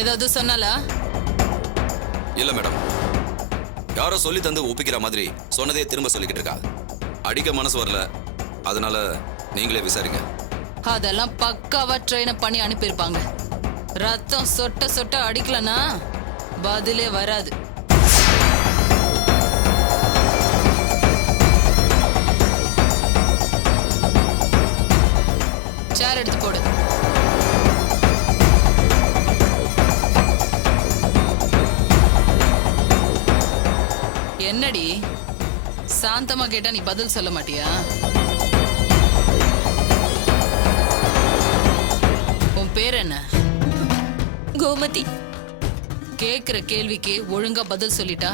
ஏதாவது சொன்னாலா? இல்ல மேடம், யாரோ சொல்லி தந்து ஒப்பிக்கிற மாதிரி சொன்னதே திரும்ப சொல்லிக்கிட்டு இருக்கா. அடிக்க மனசு வரல, அதனால நீங்களே விசாரிங்க. அதெல்லாம் பக்காவா ட்ரெயின் பண்ணி அனுப்பியிருப்பாங்க. ரத்தம் சொட்ட சொட்ட அடிக்கலனா பதிலே வராது. சேர் எடுத்து போடு. என்னடி சாந்தமா கேட்டா நீ பதில் சொல்ல மாட்டியா? உன் பேர் என்ன? கோமதி. கேக்குற கேள்விக்கு ஒழுங்கா பதில் சொல்லிட்டா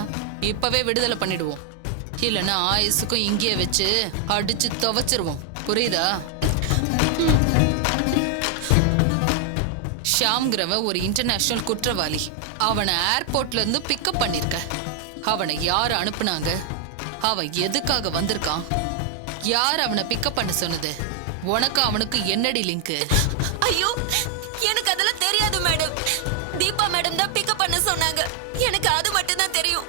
இப்பவே விடுதலை பண்ணிடுவோம். இல்லைன்னா ஆயுசுக்கும் இங்கேயே வச்சு அடிச்சு துவைச்சிருவோம். புரியுதா? ஷாம்ங்கிறவன் ஒரு இன்டர்நேஷனல் குற்றவாளி. அவனை ஏர்போர்ட்ல இருந்து பிக்கப் பண்ணிருக்க. அவனை யார் அனுப்புனாங்க? அவன் எதுக்காக வந்திருக்கான்? யார் அவனை பிக்கப் பண்ண சொன்னது? உனக்கு அவனுக்கு என்னடி லிங்க்? ஐயோ, எனக்கு அதெல்லாம் தெரியாது மேடம். தீபா மேடம் தான் பிக்கப் பண்ண சொன்னாங்க. எனக்கு அது மட்டும் தான் தெரியும்.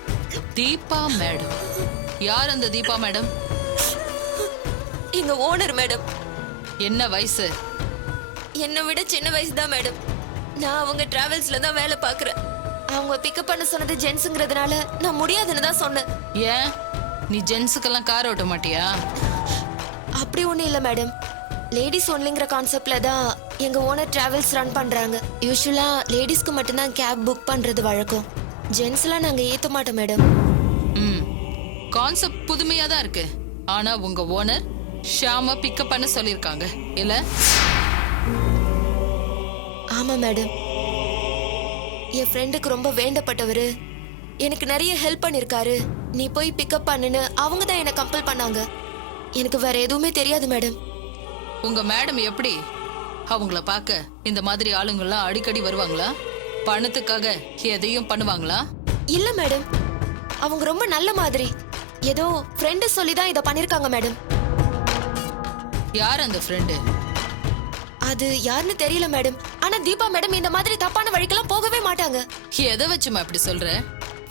தீபா மேடம்? யார் அந்த தீபா மேடம்? எங்க ஓனர் மேடம். என்ன வயசு? என்னை விட சின்ன வயசு தான் மேடம். நான் அவங்க டிராவல்ஸ்ல தான் வேலை பாக்குறேன். அவங்க பிக்கப் பண்ண சொன்னது ஜென்ஸுங்கிறதுனால நான் முடியாதுன்னு தான் சொன்னேன். ஏன் நீ ஜென்ஸுக்கெல்லாம் கார் ஓட்ட மாட்டியா? அப்படி ஒண்ணும் இல்ல மேடம். லேடிஸ் ஒன்லிங்கிற கான்செப்ட்ல தான் எங்க ஓனர் டிராவல்ஸ் ரன் பண்றாங்க. யூஸ்வலா லேடிஸ்க்கு மட்டும்தான் கேப் புக் பண்றது வழக்கம். ஜென்ஸ்லாம் நாங்க ஏத்த மாட்டோம் மேடம். கான்செப்ட் புதுமையா தான் இருக்கு. ஆனா உங்க ஓனர் ஷாம பிக்கப் பண்ண சொல்லிருக்காங்க இல்ல? ஆமா மேடம். என் ஃப்ரெண்டுக்கு ரொம்ப வேண்டப்பட்டவரு, எனக்கு நிறைய ஹெல்ப் பண்ணிருக்காரு. நீ போய் பிக்கப் பண்ணுன்னு அவங்க தான் என்ன கம்பல் பண்ணாங்க. எனக்கு வேற எதுவுமே தெரியாது மேடம். உங்க மேடம் எப்படி? அவங்கள பார்க்க இந்த மாதிரி ஆளுங்கெல்லாம் அடிக்கடி வருவாங்களா? பணத்துக்காக எதையும் பண்ணுவாங்களா? இல்ல மேடம், அவங்க ரொம்ப நல்ல மாதிரி. ஏதோ ஃப்ரெண்டு சொல்லி தான் இதை பண்ணிருக்காங்க மேடம். யார் அந்த ஃப்ரெண்டு? அது யாருன்னு தெரியல மேடம். ஆனா தீபா மேடம் இந்த மாதிரி தப்பான வழிக்கெல்லாம் போகவே மாட்டாங்க. எதை வச்சுமா இப்படி சொல்ற?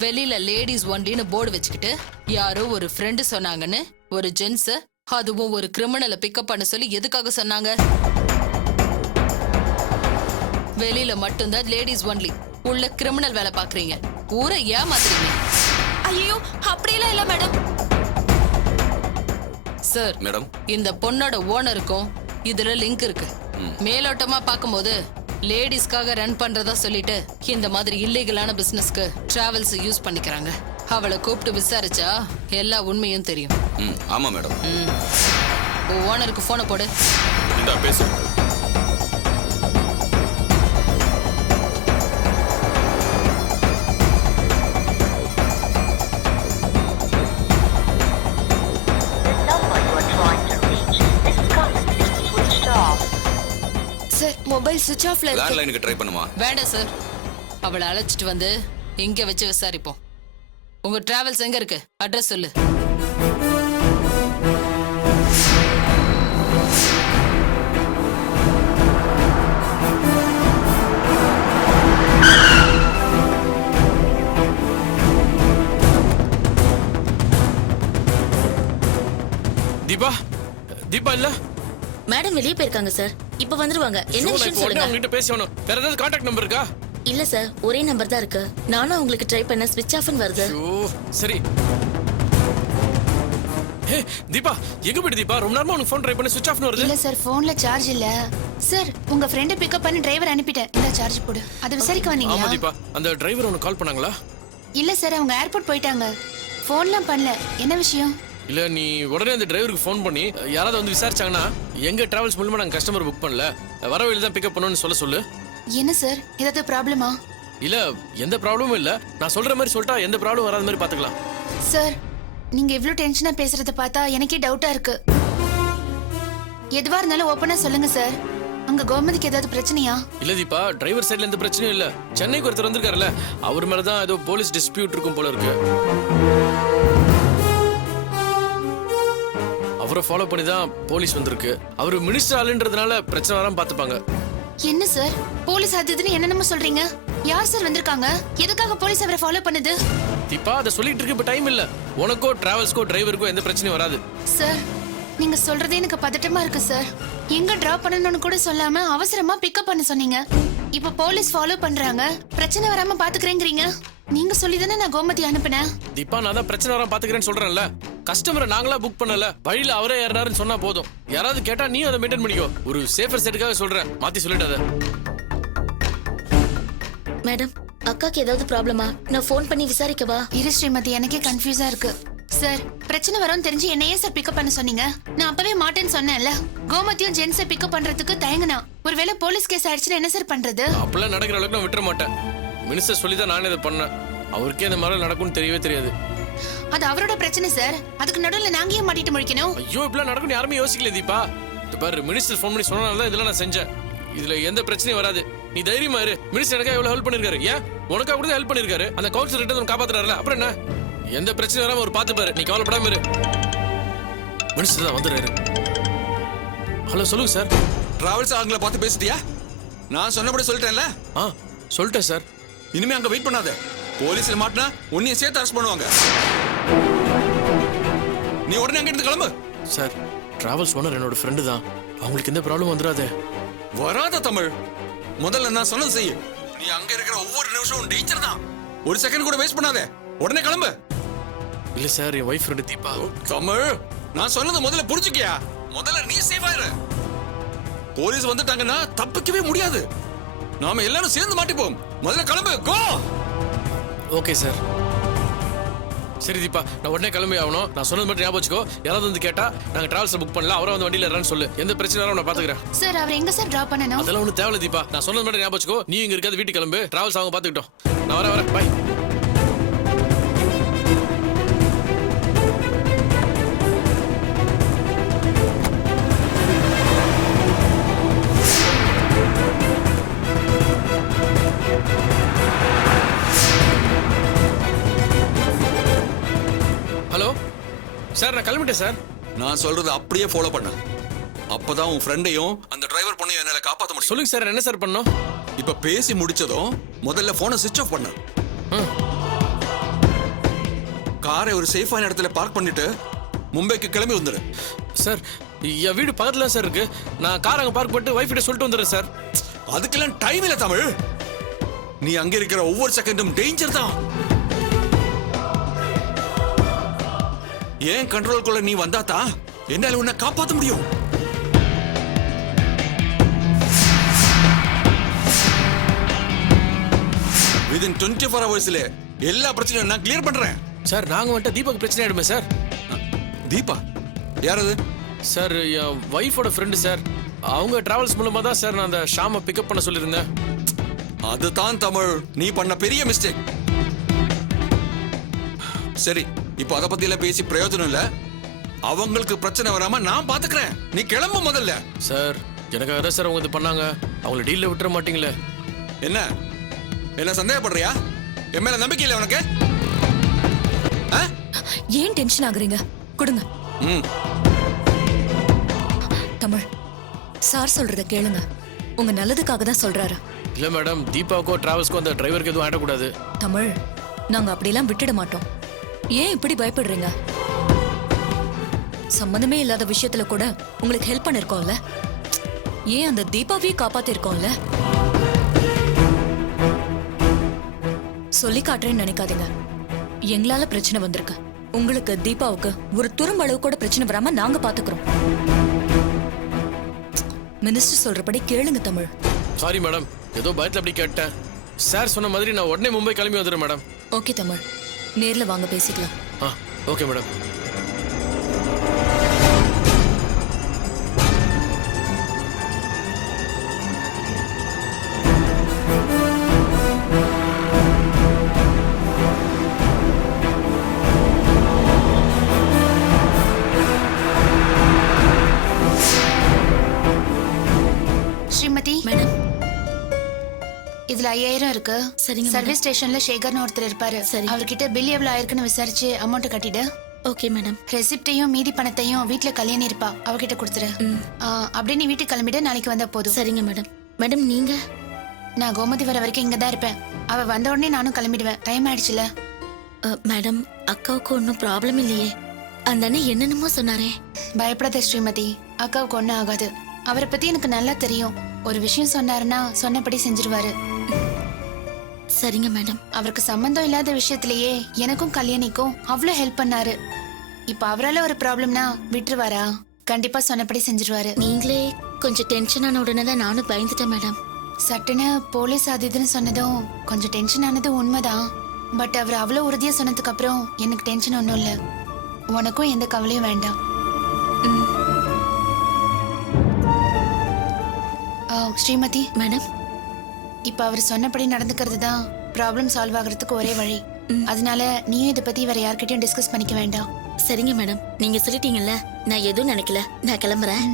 வெளியில லேடிஸ் ஒன்லின்னு போர்டு வச்சுக்கிட்டு யாரோ ஒரு ஃப்ரெண்டு சொன்னாங்கன்னு ஒரு ஜென்ஸ, அதுவும் ஒரு கிரிமினலை பிக்கப் பண்ண சொல்லி எதுக்காக சொன்னாங்க? வெளியில மட்டும்தான் லேடிஸ் ஒன்லி, உள்ள கிரிமினல் வேலை பாக்குறீங்க. ஊரை ஏமாத்துறீங்க. ஐயோ, அப்படியெல்லாம் இல்ல மேடம். சார் மேடம், இந்த பொண்ணோட ஓனருக்கும் இதுல லிங்க் இருக்கு. மேலோட்டமா பாக்கும்போது லேடிஸ்க்காக ரன் பண்றதா சொல்லிட்டு இந்த மாதிரி இல்லீகலான பிசினஸ்க்கு டிராவல்ஸ் யூஸ் பண்ணிக்கிறாங்க. அவளை கூப்பிட்டு விசாரிச்சா எல்லா உண்மையும் தெரியும். ஆமா மேடம். ஓனருக்கு போனை போடு. இந்தா பேசு. சார், மொபைல் சுவிட்ச் ஆஃப்ல இருக்கு. லேண்ட்லைனுக்கு ட்ரை பண்ணுமா? வேண்டாம் சார், அவளை அழைச்சிட்டு வந்து இங்க வச்சு விசாரிப்போம். உங்க டிராவல்ஸ் எங்க இருக்கு? அட்ரஸ் சொல்லு. தீபா, தீபா இல்ல? மேடம் வெளியே போயிருக்காங்க சார். இப்ப வந்துருவாங்க. என்ன விஷயம் சொல்லுங்க. உங்ககிட்ட பேசணும். வேற ஏதாவது கான்டாக்ட் நம்பர் இருக்கா? இல்ல சார், ஒரே நம்பர் தான் இருக்கு. நானும் உங்களுக்கு ட்ரை பண்ண ஸ்விட்ச் ஆஃப்னு வருது. ஐயோ, சரி. ஹே தீபா, எங்க போயிடு தீபா? ரொம்ப நேரமா உனக்கு ஃபோன் ட்ரை பண்ணி ஸ்விட்ச் ஆஃப்னு வருது. இல்ல சார், போன்ல சார்ஜ் இல்ல. சார், உங்க ஃப்ரெண்ட் பிக்கப் பண்ணி டிரைவர் அனுப்பிட்டேன். இந்த சார்ஜ் போடு. அது விசாரிக்க ஆமா வந்தீங்களா? தீபா, அந்த டிரைவர் உனக்கு கால் பண்ணாங்களா? இல்ல சார், அவங்க ஏர்போர்ட் போயிட்டாங்க. போன்லாம் பண்ணல. என்ன விஷயம்? இல்ல, நீ உடனே அந்த டிரைவருக்கு ஃபோன் பண்ணி யாராவது வந்து விசாரிச்சாங்கன்னா எங்க டிராவல்ஸ் மூலமா நாங்க கஸ்டமர் புக் பண்ணல, வர வழியில தான் பிக்கப் பண்ணணும்னு சொல்லு. என்ன சார், ஏதாவது ப்ராப்ளமா? இல்ல, எந்த ப்ராப்ளமும் இல்ல. நான் சொல்ற மாதிரி சொல்லிட்டா எந்த ப்ராப்ளம் வராத மாதிரி பாத்துக்கலாம். சார், நீங்க இவ்ளோ டென்ஷனா பேசுறத பார்த்தா எனக்கே டவுட்டா இருக்கு. எதுவா இருந்தாலும் ஓபனா சொல்லுங்க சார். அங்க கோமதிக்கு ஏதாவது பிரச்சனையா? இல்ல தீபா, டிரைவர் சைடுல எந்த பிரச்சனையும் இல்ல. சென்னைக்கு ஒருத்தர் வந்திருக்காருல்ல, அவர் மேலதான் ஏதோ போலீஸ் டிஸ்பியூட் இருக்கும் போல இருக்கு. அவரை ஃபாலோ பண்ணி தான் போலீஸ் வந்திருக்கு. அவரு மினிஸ்டர் ஆளுன்றதுனால பிரச்சனை வராம பாத்துப்பாங்க. என்ன சார், போலீஸ் அது இதுன்னு என்னென்னமோ சொல்றீங்க? யார் சார் வந்திருக்காங்க? எதுக்காக போலீஸ் அவரை ஃபாலோ பண்ணுது? தீபா அதை சொல்லிட்டு இருக்கு, இப்ப டைம் இல்ல. உனக்கோ டிராவல்ஸ்க்கோ டிரைவருக்கோ எந்த பிரச்சனையும் வராது. சார் நீங்க சொல்றதே எனக்கு பதட்டமா இருக்கு சார். எங்க டிராப் பண்ணணும்னு கூட சொல்லாம அவசரமா பிக்கப் பண்ண சொன்னீங்க. இப்ப போலீஸ் ஃபாலோ பண்றாங்க, பிரச்சனை வராம பாத்துக்கிறேங்கிறீங்க. நீங்க சொல்லி தானே நான் கோமதி அனுப்புனேன். தீபா நான் தான் பிரச்சனை வராம பாத்துக்கிறேன்னு சொல்றேன்ல. கஸ்டமரை நாங்களா புக் பண்ணல, வழியில அவரே ஏறினாருன்னு சொன்னா போதும். யாராவது கேட்டா நீ அதை மெயின்டைன் பண்ணிக்கோ. ஒரு சேஃபர் செட்டுக்காக சொல்றேன், மாத்தி சொல்லிட்டாத. மேடம், அக்காக்கு ஏதாவது ப்ராப்ளமா? நான் ஃபோன் பண்ணி விசாரிக்கவா? இரு ஸ்ரீமதி, எனக்கே கன்ஃபியூஸா இருக்கு. சார் பிரச்சனை வரும்னு தெரிஞ்சு என்னையே சார் பிக்கப் பண்ண சொன்னீங்க? நான் அப்பவே மாட்டேன்னு சொன்னேன்ல. கோமதியும் ஜென்ஸை பிக்கப் பண்றதுக்கு தயங்குனா. ஒருவேளை போலீஸ் கேஸ் ஆயிடுச்சுன்னா என்ன சார் பண்றது? அப்பெல்லாம் நடக்கிற அளவுக்கு நான் விட்டுற மாட்டேன். மினிஸ்டர் சொல்லி தான் நானே இதை பண்ணேன். அவருக்கே இந்த மாதிரி நடக்கும்னு தெரியவே தெரியாது. அது அவரோட பிரச்சனை சார். அதுக்கு நடுவுல நாங்க ஏன் மாட்டிட்டு முழிக்கணும்? ஐயோ இப்படிலாம் நடக்கும்னு யாருமே யோசிக்கல தீபா. இது பாரு, மினிஸ்டர் ஃபோன் பண்ணி சொன்னனால தான் இதெல்லாம் நான் செஞ்சேன். இதுல எந்த பிரச்சனையும் வராது. நீ தைரியமா இரு. மினிஸ்டர் எனக்கா எவ்வளவு ஹெல்ப் பண்ணிருக்காரு. ஏன் உனக்கா கூட ஹெல்ப் பண்ணிருக்காரு. அந்த கவுன்சிலர் கிட்ட காப்பாத்துறாருல, அப்புறம் என்ன? எந்த பிரச்சனையும் வராம ஒரு பாத்து பாரு. நீ கவலைப்படாம இரு. மினிஸ்டர் தான் வந்துடுறாரு. ஹலோ சொல்லுங்க சார். டிராவல்ஸ் ஆளுங்களை பார்த்து பேசிட்டியா? நான் சொன்னபடி சொல்லிட்டேன்ல. சொல்லிட்டேன் சார். இனிமே அங்க வெயிட் பண்ணாத. போலீஸ்ல மாட்டினா உன்னையும் சேர்த்து அரெஸ்ட் பண்ணுவாங்க. நீ உடனே அங்க இருந்து கிளம்பு. சார் டிராவல்ஸ் ஓனர் என்னோட ஃப்ரெண்டு தான். அவங்களுக்கு எந்த ப்ராப்ளம் வந்துடாதே. வராத தமிழ். முதல்ல நான் சொன்னது செய்யு. நீ அங்க இருக்கிற ஒவ்வொரு நிமிஷமும் டேஞ்சர் தான். ஒரு செகண்ட் கூட வேஸ்ட் பண்ணாத. உடனே கிளம்பு. இல்ல சார், என் ஒய்ஃப் ஃப்ரெண்டு தீபா. தமிழ், நான் சொன்னதை முதல்ல புரிஞ்சுக்கியா? முதல்ல நீ சேஃபா இரு. போலீஸ் வந்துட்டாங்கன்னா தப்பிக்கவே முடியாது. நாம எல்லாரும் சேர்ந்து மாட்டிப்போம். முதல்ல கிளம்பு. கோ. Okay sir. சரி தீபா, நான் உடனே கிளம்பி ஆகணும். நான் சொன்னது மட்டும் ஞாபகம் வச்சுக்கோ. யாராவது வந்து கேட்டா நாங்க டிராவல்ஸ் புக் பண்ணல, அவரை வந்து வண்டியில ஏறான்னு சொல்லு. எந்த பிரச்சனை வராம நான் பாத்துக்கிறேன். சார் அவர் எங்க சார் டிராப் பண்ணணும்? அதெல்லாம் ஒன்றும் தேவையில்ல தீபா. நான் சொன்னது மட்டும் ஞாபகம் வச்சுக்கோ. நீ இங்க இருக்காது, வீட்டுக்கு கிளம்பு. டிராவல்ஸ் அவங்க பாத்துக்கிட்டோம். நான் வரேன். பாய். ஹலோ சார், நான் கிளம்பிட்டேன் சார். நான் சொல்றது அப்படியே ஃபாலோ பண்ணு. அப்பதான் உன் ஃப்ரெண்டையும் அந்த டிரைவர் பொண்ணையும் என்னால காப்பாத்த முடியும். சொல்லுங்க சார், என்ன சார் பண்ணோம்? இப்ப பேசி முடிச்சதும் முதல்ல போனை சுவிட்ச் ஆஃப் பண்ணு. காரை ஒரு சேஃபான இடத்துல பார்க் பண்ணிட்டு மும்பைக்கு கிளம்பி வந்துரு. சார் என் வீடு பக்கத்துல சார் இருக்கு. நான் கார் அங்க பார்க் பண்ணிட்டு வைஃப் கிட்ட சொல்லிட்டு வந்துடுறேன் சார். அதுக்கெல்லாம் டைம் இல்ல தமிழ். நீ அங்க இருக்கிற ஒவ்வொரு செகண்டும் டேஞ்சர் தான். ஏன் கண்ட்ரோல்குள்ள நீ வந்தாத்தா என்னால உன்னை காப்பாத்த முடியும். விதின் 24 ஹவர்ஸ்ல எல்லா பிரச்சனையும் நான் கிளியர் பண்றேன். சார் நாங்க வந்துட்டு தீபக் பிரச்சனை ஆயிடுமே சார். தீபா யாரது? சார் என் ஒய்ஃபோட ஃப்ரெண்டு சார். அவங்க டிராவல்ஸ் மூலமா தான் சார் நான் அந்த ஷாமை பிக்கப் பண்ண சொல்லியிருந்தேன். அதுதான் தமிழ், நீ பண்ண பெரிய மிஸ்டேக். சரி, இப்போ அத பத்தி எல்லாம் பேசி பிரயோஜனம் இல்ல. அவங்களுக்கு பிரச்சனை வராம நான் பாத்துக்கிறேன். நீ கிளம்பு முதல்ல. சார் எனக்காக தான் சார் அவங்க இது பண்ணாங்க. அவங்கள டீல்ல விட்டுற மாட்டீங்களே? என்ன என்ன சந்தேகப்படுறியா? என் மேல நம்பிக்கை இல்ல உனக்கு? ஏன் டென்ஷன் ஆகுறீங்க? கொடுங்க. தமிழ் சார் சொல்றத கேளுங்க. உங்க நல்லதுக்காக தான் சொல்றாரு. இல்ல மேடம், தீபாவுக்கோ டிராவல்ஸ்க்கோ அந்த டிரைவருக்கு எதுவும் ஆயிடக்கூடாது. தமிழ், நாங்க அப்படிலாம் விட்டுட மாட்டோம். ஏன் இப்படி பயப்படுறீங்க? சம்பந்தமே இல்லாத விஷயத்துல கூட உங்களுக்கு ஹெல்ப் பண்ணிருக்கோம்ல. ஏன் அந்த தீபாவையே காப்பாத்திருக்கோம்ல. சொல்லி காட்டுறேன்னு நினைக்காதீங்க. எங்களால பிரச்சனை வந்திருக்கு. உங்களுக்கு தீபாவுக்கு ஒரு துரும்பளவு கூட பிரச்சனை வராம நாங்க பாத்துக்கிறோம். மினிஸ்டர் சொல்றபடி கேளுங்க தமிழ். சாரி மேடம், ஏதோ பயத்துல அப்படி கேட்டேன். சார் சொன்ன மாதிரி நான் உடனே மும்பை கிளம்பி வந்துடுறேன் மேடம். ஓகே தமிழ், நேர்ல வாங்க பேசிக்கலாம். Okay madam. ஸ்ரீமதி மேடம், இதுல 5000 இருக்கு. சரிங்க சர்வீஸ் ஸ்டேஷன்ல சேகர்னு ஒருத்தர் இருப்பாரு. சரி. அவர்கிட்ட பில் எவ்வளவு ஆயிருக்குன்னு விசாரிச்சு அமௌண்ட் கட்டிடு. Okay madam. ரெசிப்டையும் மீதி பணத்தையும் வீட்ல கல்யாணி இருப்பா, அவகிட்ட கொடுத்துரு. அப்படியே நீ வீட்டுக்கு கிளம்பிட்டு நாளைக்கு வந்தா போதும். சரிங்க மேடம். மேடம் நீங்க? நான் கோமதி வர வரைக்கும் இங்க தான் இருப்பேன். அவ வந்த உடனே நானும் கிளம்பிடுவேன். டைம் ஆயிடுச்சுல. மேடம் அக்காவுக்கு ஒன்றும் ப்ராப்ளம் இல்லையே? அந்த அண்ணன் என்னென்னமோ சொன்னாரே. பயப்படாத ஸ்ரீமதி, அக்காவுக்கு ஒன்றும் ஆகாது. அவரை பத்தி எனக்கு நல்லா தெரியும். ஒரு விஷயம் சொன்னாருன்னா சொன்னபடி செஞ்சிருவாரு. சரிங்க மேடம். அவருக்கு சம்பந்தம் இல்லாத விஷயத்திலேயே எனக்கும் கல்யாணிக்கும் அவ்வளவு ஹெல்ப் பண்ணாரு. இப்ப அவரால ஒரு ப்ராப்ளம்னா விட்டுருவாரா? கண்டிப்பா சொன்னபடி செஞ்சிருவாரு. நீங்களே கொஞ்சம் டென்ஷன் ஆன உடனே தான் நானும் பயந்துட்டேன் மேடம். சட்டுன்னு போலீஸ் அது இதுன்னு சொன்னதும் கொஞ்சம் டென்ஷன் ஆனது உண்மைதான். பட் அவர் அவ்வளவு உறுதியா சொன்னதுக்கு அப்புறம் எனக்கு டென்ஷன் ஒன்றும் இல்ல. உனக்கும் எந்த கவலையும் வேண்டாம். ஸ்ரீமதி மேடம், இப்ப அவர் சொன்னபடி நடந்துக்கிறது தான் ப்ராப்ளம் சால்வ் ஆகுறதுக்கு ஒரே வழி. அதனால நீயும் இதை பத்தி வேற யார்கிட்டயும் டிஸ்கஸ் பண்ணிக்க வேண்டாம். சரிங்க மேடம். நீங்க சொல்லிட்டீங்கல்ல, நான் எதுவும் நினைக்கல. நான் கிளம்புறேன்.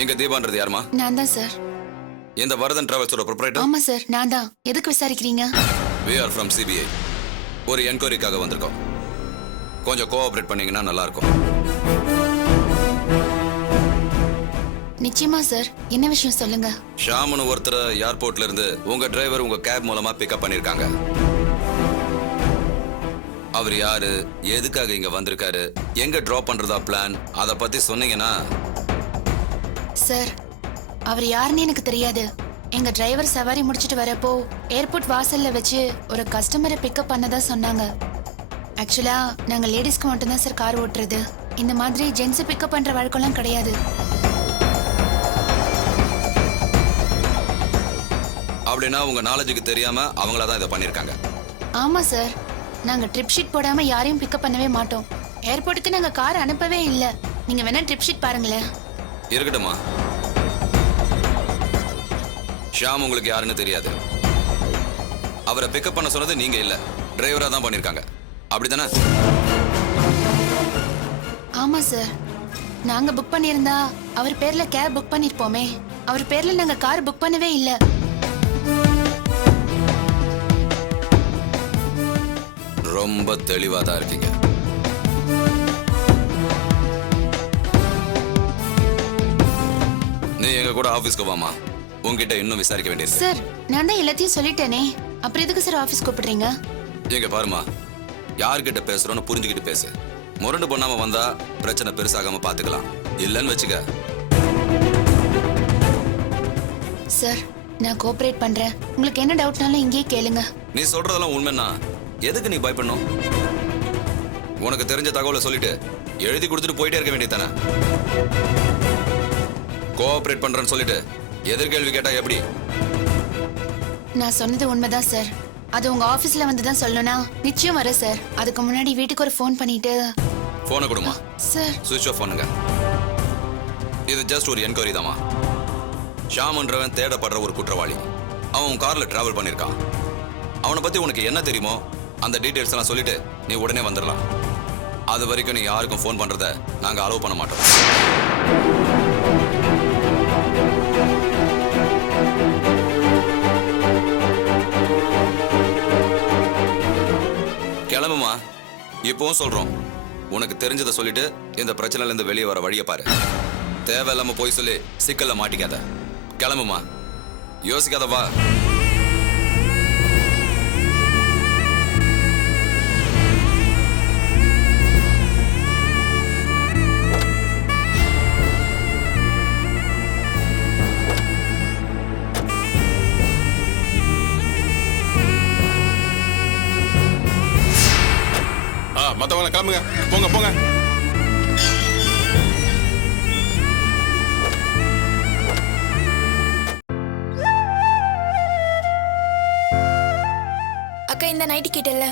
எங்க தீபான்றது யாருமா? நான் தான் சார். இந்த வரதன் டிராவல்ஸோட ப்ரொப்ரைட்டர். ஆமா சார், நான் தான். எதுக்கு விசாரிக்கிறீங்க? We are from CBI. ஒரு என்கொயரிக்காக வந்திருக்கோம். கொஞ்சம் கோஆபரேட் பண்ணீங்கன்னா நல்லா இருக்கும். நிச்சயமா சார். என்ன விஷயம் சொல்லுங்க. ஷாமனு ஒருத்தர் ஏர்போர்ட்ல இருந்து உங்க டிரைவர் உங்க கேப் மூலமா பிக்கப் பண்ணிருக்காங்க. அவர் யாரு, எதுக்காக இங்க வந்திருக்காரு, எங்க டிராப் பண்றதா பிளான், அத பத்தி சொன்னீங்கன்னா. சார், அவர் யாருன்னு எனக்கு தெரியாது. எங்க டிரைவர் சவாரி முடிச்சிட்டு வரப்போ ஏர்போர்ட் வாசல்ல வச்சு ஒரு கஸ்டமரை பிக்கப் பண்ணதா சொன்னாங்க. ஆக்சுவலா நாங்க லேடிஸ்க்கு மட்டும்தான் சார் கார் ஓட்டுறது. இந்த மாதிரி ஜென்ஸ் பிக்கப் பண்ற வழக்கம்லாம் கிடையாது. அப்படின்னா உங்க நாலேஜுக்கு தெரியாம அவங்களா தான் இதை பண்ணிருக்காங்க. ஆமா சார், நாங்க ட்ரிப் ஷீட் போடாம யாரையும் பிக்கப் பண்ணவே மாட்டோம். ஏர்போர்ட்டுக்கு நாங்க கார் அனுப்பவே இல்ல. நீங்க வேணா ட்ரிப் ஷீட் பாருங்களேன். இருக்கட்டுமா, ஷாம் உங்களுக்கு யாருன்னு தெரியாது. அவரை பிக்கப் பண்ண சொன்னது நீங்க இல்ல, டிரைவரா தான் பண்ணிருக்காங்க. அப்படிதானே? ஆமா சார், நாங்க புக் பண்ணியிருந்தா அவர் பேர்ல கேப் புக் பண்ணிருப்போமே. அவர் பேர்ல நாங்க கார் புக் பண்ணவே இல்ல. ரொம்ப தெளிவா தான் இருக்கீங்க. நீ எங்க கூட ஆபீஸ்க்கு வாமா. உங்ககிட்ட இன்னும் விசாரிக்க வேண்டியது. சார், நான் தான் எல்லாத்தையும் சொல்லிட்டேனே. அப்புறம் எதுக்கு சார் ஆபீஸ் கூப்பிடுறீங்க? எங்க பாருமா, யார்கிட்ட பேசுறோன்னு புரிஞ்சுக்கிட்டு பேசு. முரண்டு பண்ணாம வந்தா பிரச்சனை பெருசாகாம பாத்துக்கலாம். இல்லன்னு வச்சுக்க. சார், நான் கோஆபரேட் பண்றேன். உங்களுக்கு என்ன டவுட்னாலும் இங்கேயே கேளுங்க. நீ சொல்றதெல்லாம் உண்மைன்னா எதுக்கு நீ பயப்படணும்? உனக்கு தெரிஞ்ச தகவலை சொல்லிட்டு எழுதி கொடுத்துட்டு போயிட்டே இருக்க வேண்டியதானே? கோஆபரேட் பண்றேன்னு சொல்லிட்டு எதிர்கேள்வி கேட்டா எப்படி? நான் சொன்னது உண்மைதான் சார். அது உங்க ஆபீஸ்ல வந்து தான் சொல்லணும்னா நிச்சயம் வரேன் சார். அதுக்கு முன்னாடி வீட்டுக்கு ஒரு ஃபோன் பண்ணிட்டு. போனை கொடுமா. சார், சுவிட்ச் ஆஃப் பண்ணுங்க. இது ஜஸ்ட் ஒரு என்கொயரி தாமா. ஷாம்ன்றவன் தேடப்படுற ஒரு குற்றவாளி. அவன் உன் கார்ல டிராவல் பண்ணிருக்கான். அவனை பத்தி உனக்கு என்ன தெரியுமோ அந்த டீடைல்ஸ் எல்லாம் சொல்லிட்டு நீ உடனே வந்துடலாம். அது வரைக்கும் நீ யாருக்கும் ஃபோன் பண்றத நாங்க அலோவ் பண்ண மாட்டோம். கிளம்புமா. இப்பவும் சொல்றோம், உனக்கு தெரிஞ்சதை சொல்லிட்டு இந்த பிரச்சனையில இருந்து வெளியே வர வழியை பாரு. தேவையில்லாம போய் சொல்லி சிக்கல்ல மாட்டிக்காத. கிளம்புமா, யோசிக்காத வா. மத்தவங்க கிளம்புங்க. போங்க போங்க. அக்கா, இந்த நைட்டி கிட்டல.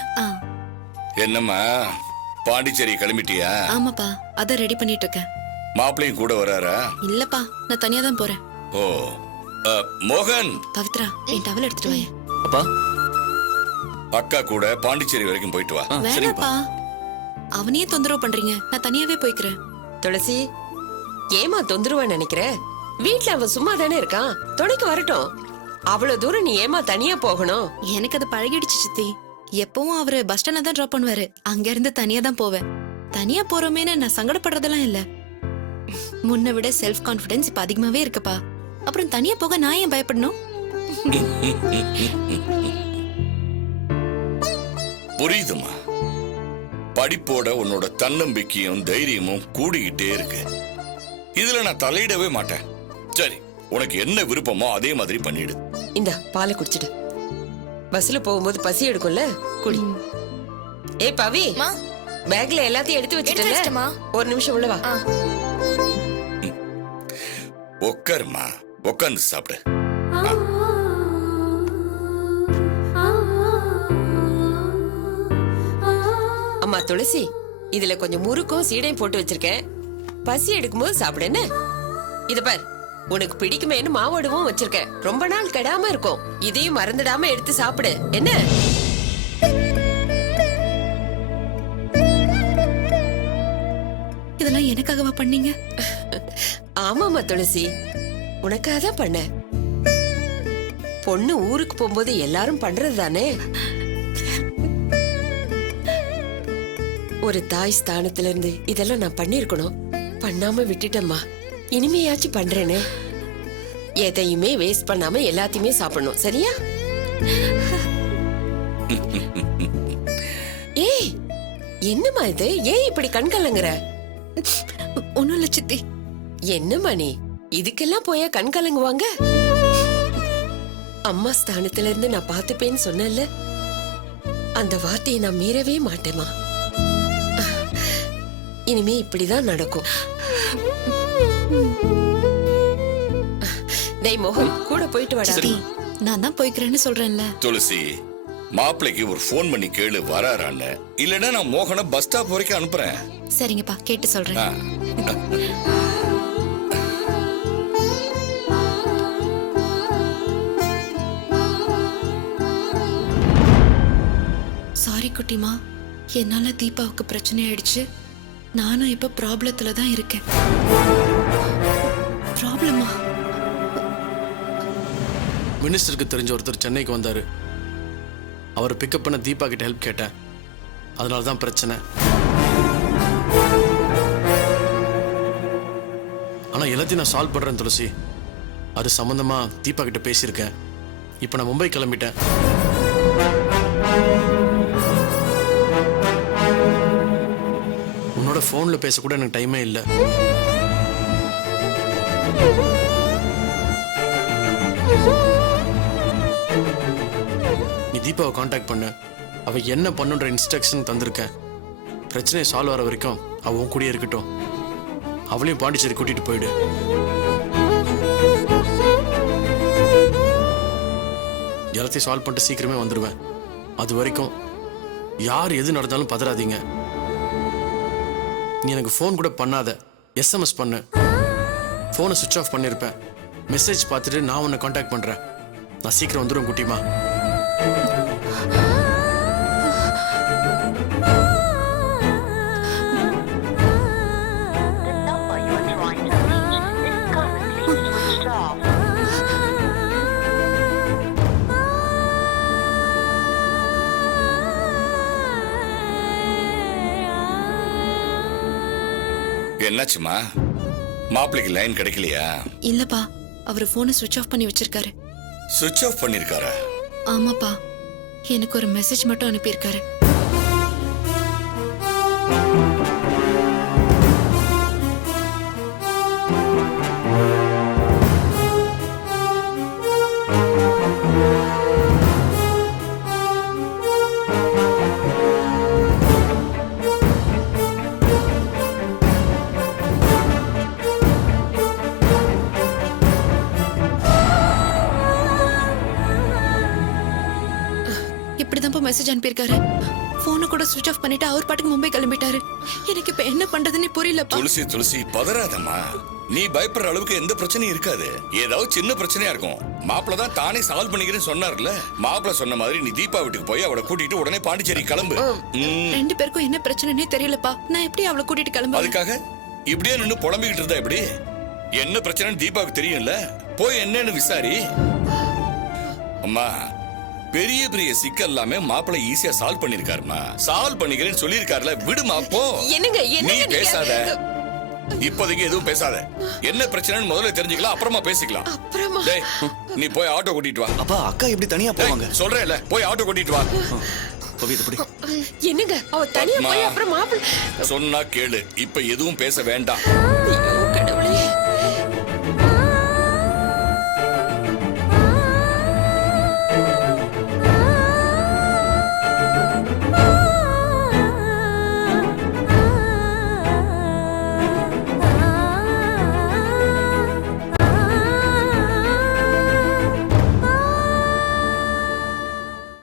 என்னம்மா, பாண்டிச்சேரி கிளம்பிட்டியா? ஆமாப்பா, அதான் ரெடி பண்ணிட்டு இருக்கேன். மாப்பிள்ளையும் கூட வராரா? இல்லப்பா, நான் தனியா தான் போறேன். ஓ, மோகன், பவித்ரா, என் டவல் எடுத்துட்டு வாயே. அப்பா அக்கா கூட பாண்டிச்சேரி வரைக்கும் போயிட்டு வா. வேணாப்பா, அவனையே தொந்தரவு பண்றீங்க. நான் தனியாவே போய்க்கிறேன். துளசி, ஏமா தொந்தரவா நினைக்கிற? வீட்ல அவன் சும்மா தானே இருக்கான், துணைக்கு வரட்டும். அவ்வளவு தூரம் நீ ஏமா தனியா போகணும்? எனக்கு அது பழகிடுச்சு சித்தி. எப்பவும் அவரு பஸ் ஸ்டாண்ட்ல தான் டிராப் பண்ணுவாரு. அங்க இருந்து தனியா தான் போவேன். தனியா போறோமேன்னு நான் சங்கடப்படுறதெல்லாம் இல்ல. முன்ன விட செல்ஃப் கான்ஃபிடன்ஸ் இப்ப அதிகமாவே இருக்குப்பா. அப்புறம் தனியா போக நான் ஏன் பயப்படணும்? புரியுதுமா. படிப்போட உன்னோட தன்னம்பிக்கையும் தைரியமும் கூடிக்கிட்டே இருக்கு. இதுல நான் தலையிடவே மாட்டேன். சரி, உனக்கு என்ன விருப்பமோ அதே மாதிரி பண்ணிடு. இந்த பாலை குடிச்சிடு. பஸ்ல போகும்போது பசி எடுக்கும்ல, குடி. ஏய் பவி, பேக்ல எல்லாத்தையும் எடுத்து வச்சிட்டல, ஒரு நிமிஷம் உள்ள வா. உட்காருமா, உட்காந்து சாப்பிடு. அம்மா துளசி, இதுல கொஞ்சம் முறுக்கும் சீடையும் போட்டு வச்சிருக்கேன். பசி எடுக்கும்போது சாப்பிடு என்ன. இத பார், உனக்கு பிடிக்குமேன்னு மாவோடவும் வச்சிருக்கேன். ரொம்ப நாள் கெடாம இருக்கும். இதையும் மறந்துடாம எடுத்து சாப்பிடு என்ன. இதெல்லாம் எனக்காகவா பண்ணீங்க? ஆமாமா துளசி, உனக்காக தான் பண்ண. பொண்ணு ஊருக்கு போகும்போது எல்லாரும் பண்றது தானே. ஒரு தாய் ஸ்தானத்துல இருந்து இதெல்லாம் நான் பண்ணிருக்கணும், பண்ணாம விட்டுட்டேம்மா. இனிமையாச்சும் பண்றேனே. எதையுமே வேஸ்ட் பண்ணாம எல்லாத்தையுமே சாப்பிடணும், சரியா? ஏய், என்னம்மா இது? ஏன் இப்படி கண் கலங்குற? ஒண்ணும் இல்ல சித்தி. என்னம்மா நீ இதுக்கெல்லாம் போயா கண் கலங்குவாங்க? அம்மா ஸ்தானத்துல இருந்து நான் பாத்துப்பேன்னு சொன்னேன்ல, அந்த வார்த்தையை நான் மீறவே மாட்டேமா. இனிமே இப்படிதான் நடக்கும். டேய் மோகன், கூட போயிட்டு வாடா. நான் தான் போய்க்கிறேன்னு சொல்றேன்ல. துளசி, மாப்பிள்ளைக்கு ஒரு போன் பண்ணி கேளு வராரான்னு. இல்லன்னா நான் மோகனை பஸ் ஸ்டாப் வரைக்கும் அனுப்புறேன். சரிங்கப்பா, கேட்டு சொல்றேன். சாரி குட்டிமா, என்னால தீபாவுக்கு பிரச்சனை ஆயிடுச்சு. நானும் இப்ப ப்ராப்ளத்துல தான் இருக்கேன். ப்ராப்ளமா? மினிஸ்டருக்கு தெரிஞ்ச ஒருத்தர் சென்னைக்கு வந்தாரு. அவர் பிக்கப் பண்ண தீபா கிட்ட ஹெல்ப் கேட்டேன். அதனால தான் பிரச்சனை. ஆனா எல்லாத்தையும் நான் சால்வ் பண்றேன் துளசி. அது சம்பந்தமா தீபா கிட்ட பேசியிருக்கேன். இப்ப நான் மும்பை கிளம்பிட்டேன். உன்னோட போன்ல பேச கூட எனக்கு டைமே இல்லை. நீ தீபாவை காண்டாக்ட் பண்ணு. அவ என்ன பண்ணுன்ற இன்ஸ்ட்ரக்ஷன் தந்திருக்கேன். பிரச்சனையை சால்வ் ஆகிற வரைக்கும் அவ உன் கூடயே இருக்கட்டும். அவளையும் பாண்டிச்சேரி கூட்டிட்டு போயிடு. எல்லாத்தையும் சால்வ் பண்ணிட்டு சீக்கிரமே வந்துடுவேன். அது வரைக்கும் யார் எது நடந்தாலும் பதறாதீங்க. நீ எனக்கு ஃபோன் கூட பண்ணாத, எஸ்எம்எஸ் பண்ணு. ஃபோனை சுவிட்ச் ஆஃப் பண்ணியிருப்பேன். மெசேஜ் பார்த்துட்டு நான் உன்னை காண்டாக்ட் பண்ணுறேன். நான் சீக்கிரம் வந்துடுவேன் குட்டிமா. என்னாச்சுமா? மாப்பிள்ளைக்கு லைன் கிடைக்கலையா? இல்லப்பா, அவர் போனை சுவிட்ச் ஆஃப் பண்ணி வச்சிருக்காரு. சுவிட்ச் ஆஃப் பண்ணிருக்காரா? ஆமாப்பா, எனக்கு ஒரு மெசேஜ் மட்டும் அனுப்பியிருக்காரு. இப்படிதான்ப்பா மெசேஜ் அனுப்பியிருக்காரு. போனை கூட சுவிட்ச் ஆஃப் பண்ணிட்டு அவர் பாட்டுக்கு மும்பை கிளம்பிட்டாரு. எனக்கு இப்ப என்ன பண்றதுன்னு புரியலப்பா. துளசி பதறாதம்மா. நீ பயப்படுற அளவுக்கு எந்த பிரச்சனையும் இருக்காது. ஏதாவது சின்ன பிரச்சனையா இருக்கும். மாப்பிள்ள தான் தானே சால்வ் பண்ணிக்கிறேன்னு சொன்னார்ல. மாப்பிள்ள சொன்ன மாதிரி நீ தீபா வீட்டுக்கு போய் அவளை கூட்டிட்டு உடனே பாண்டிச்சேரி கிளம்பு. ரெண்டு பேருக்கும் என்ன பிரச்சனைனே தெரியலப்பா. நான் எப்படி அவளை கூட்டிட்டு கிளம்புறது? அதுக்காக இப்படியே நின்னு புலம்பிக்கிட்டு இருந்தா எப்படி? என்ன பிரச்சனைன்னு தீபாவுக்கு தெரியும்ல. போய் என்னன்னு விசாரி. அம்மா, பெரிய பெரிய சிக்கல் எல்லாமே மாப்பிள்ளை ஈஸியா சால்வ் பண்ணிருக்காருமா. சால்வ் பண்ணிக்கிறேன்னு சொல்லிருக்காருல. விடுமா போ. என்னங்க நீ என்னங்க பேசாத. இப்போதைக்கு எதுவும் பேசாத. என்ன பிரச்சனைன்னு முதல்ல தெரிஞ்சுக்கலாம், அப்புறமா பேசிக்கலாம். அப்புறமா டேய், நீ போய் ஆட்டோ கூட்டிட்டு வா. அப்பா அக்கா எப்படி தனியா போவாங்க? சொல்றேன்ல, போய் ஆட்டோ கூட்டிட்டு வா. பவி இது பிடி. என்னங்க அவ தனியா அம்மா. போய் அப்புறம் மாப்பிள்ளை சொன்னா கேளு. இப்ப எதுவும் பேச வேண்டாம். ஐயோ